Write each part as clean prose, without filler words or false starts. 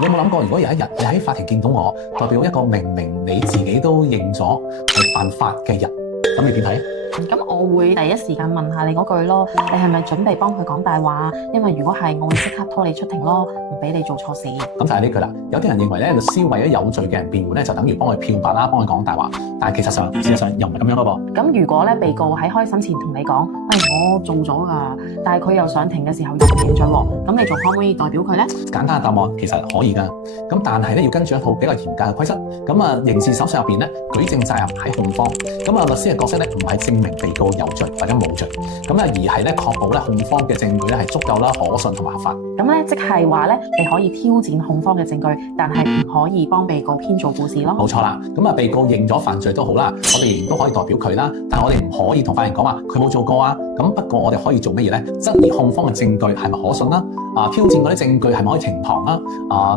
你有冇諗過，如果有一日你喺法庭見到我，代表一個明明你自己都認咗係犯法嘅人，咁你點睇？咁我會第一時間問下你嗰句咯，你係咪準備幫佢講大話？因為如果係，我會即刻拖你出庭咯，唔俾你做錯事。咁就係呢句啦。有啲人認為咧，律師為咗有罪嘅人辯護咧，就等於幫佢漂白啦，幫佢講大話。但係事實上又唔係咁樣咯噃。咁如果咧被告喺開審前同你講，喂，我做咗㗎，但係佢又上庭嘅時候又唔認罪喎，咁你仲可唔可以代表佢咧？簡單嘅答案其實可以㗎。咁但係咧要跟住一套比較嚴格嘅規則。咁啊，刑事手術入邊咧，舉證責任喺控方。咁啊，律師嘅角色咧唔係證明被告有罪或者冇罪，咁咧而係咧確保咧控方嘅證據咧係足夠啦、可信同埋合法。咁咧即係話咧，你可以挑戰控方嘅證據，但係唔可以幫被告編造故事咯。冇錯啦。咁啊，被告認咗犯罪都好啦，我哋仍然都可以代表佢啦。但係我哋唔可以同法庭講話佢冇做過啊。咁不過我哋可以做乜嘢咧？質疑控方嘅證據係咪可信啦？挑戰嗰啲證據係咪可以呈堂啦？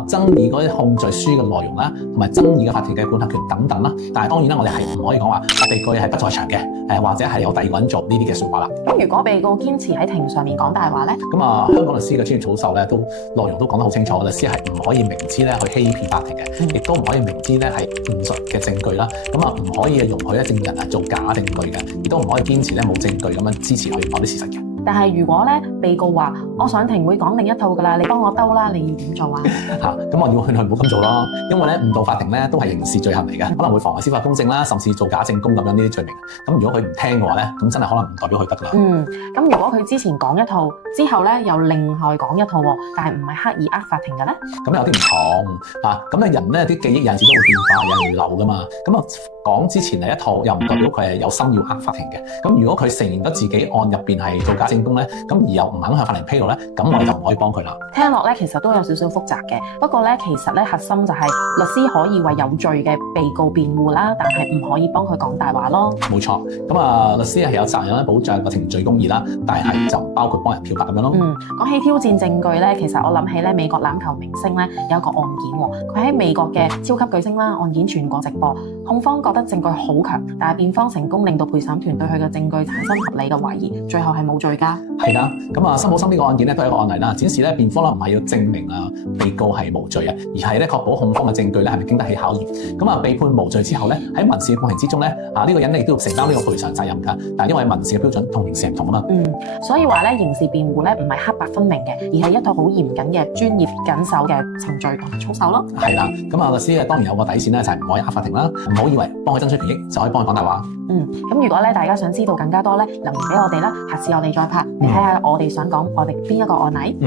爭議嗰啲控罪書嘅內容啦，同埋爭議嘅法庭嘅管轄權等等啦。但係當然啦，我哋係唔可以講話被告係不在場嘅，或者係有第二個人做呢啲嘅説話啦。咁如果被告堅持喺庭上面講大話咧？咁香港律師嘅專業操守咧，內容都講得好清楚，律師係唔可以明知咧去欺騙法庭嘅，亦都唔可以明知咧係誤述嘅證據啦。咁唔可以容許咧證人係做假證據嘅，亦都唔可以堅持咧冇證據咁樣支持佢某啲事實嘅。但係如果咧被告話我上庭會講另一套㗎啦，你幫我兜啦，你要點做啊？咁我要勸佢唔好咁做咯，因為咧誤導法庭咧都係刑事罪行嚟嘅，可能會妨礙司法公正啦，甚至做假證供咁樣呢啲罪名。咁如果佢唔聽嘅話咧，咁真係可能唔代表佢得㗎啦。咁如果佢之前講一套，之後咧又另外講一套喎，但係唔係刻意呃法庭嘅咧？咁有啲唔同啊！咁人咧啲記憶有陣時都會變化，有遺漏㗎嘛。咁講之前係一套，又唔代表佢係有心要呃法庭嘅。咁如果佢承認咗自己案入邊係做假證供咧，咁而又唔肯向法庭披露咧，咁我哋就唔可以幫佢啦。聽落咧其實都有少少複雜嘅，不過咧其實咧核心就係律師可以為有罪嘅被告辯護啦，但係唔可以幫佢講大話咯。冇錯，律師係有責任咧保障個程序公義啦，但係就唔包括幫人漂白咁樣咯。講起挑戰證據咧，其實我諗起咧美國欖球明星咧有一個案件喎，佢喺美國嘅超級巨星啦，案件全國直播，控方覺得證據好強，但係辯方成功令到陪審團對佢嘅證據產生合理嘅懷疑，最後係冇罪㗎。係㗎，辛普森呢個案件咧都係一個案例啦，展示咧辯方唔係要證明被告係無罪，而係咧確保控方嘅證據咧係咪經得起考驗。被判無罪之後咧，喺民事嘅過程之中咧，呢個人亦都要承擔呢個賠償責任㗎。但係因為民事嘅標準同刑事唔同啊嘛。所以話咧刑事辯護咧唔係黑白分明嘅，而係一套好嚴謹嘅專業謹守嘅程序同埋操守咯。係啦，律師當然有個底線咧，就係唔可以呃法庭啦，唔好以為幫佢爭取權益就可以幫佢講大話。咁如果咧大家想知道更加多咧，留言俾我哋啦，下次我哋再拍，你睇下我哋想講我哋邊一個案例。